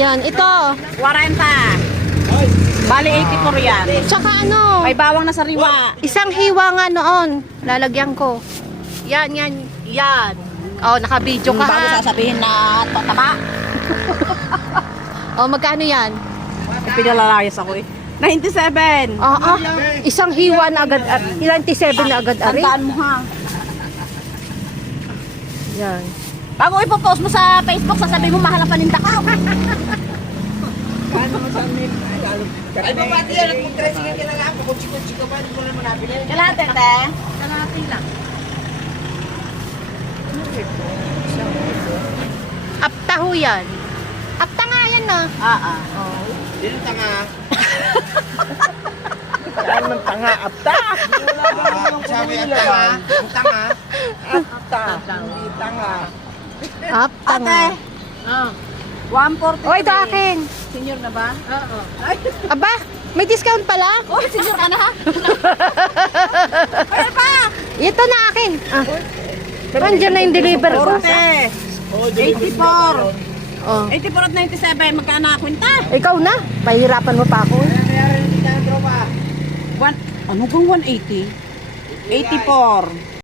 Yan, ito. 40. Bali 84 yan. Tsaka ano, May bawang na sariwa. isang hiwa nga noon. Lalagyan ko. Yan, yan. Yan. Oh, naka-video ka Bago ha. sasabihin na tama. Oh, magkano yan? Pinalayas ako eh. 97. Isang hiwa na agad, 97 na agad, ari. Tandaan mo ha. Yan. Bago ipopost mo sa Facebook, sasabihin mo mahal ang paninda ka. Ay, babati yan. Mag-tricycle ka na lang. Kutsi-kutsi ka ba? Hindi mo naman nabili. Kalate, te. Kalati lang. Apta ho yan. Apta nga yan na. Sino tanga? Saan man tanga, apta? Sabi ang tanga. Ang tanga. Apta. Hindi tanga. Apta Ate. nga. 140. Oh, ito akin. Senior na ba? Oo. Aba, may discount pala. Oh, senior ka na ha? Ano pa? Ito na akin. Nandiyan na yung deliver ko. 40. 84. Oh. 84 at 97. Magkano na kwenta? Ikaw na. Pahirapan mo pa ako. Kaya rin hindi ka ng tropa. Ano bang 180? 84.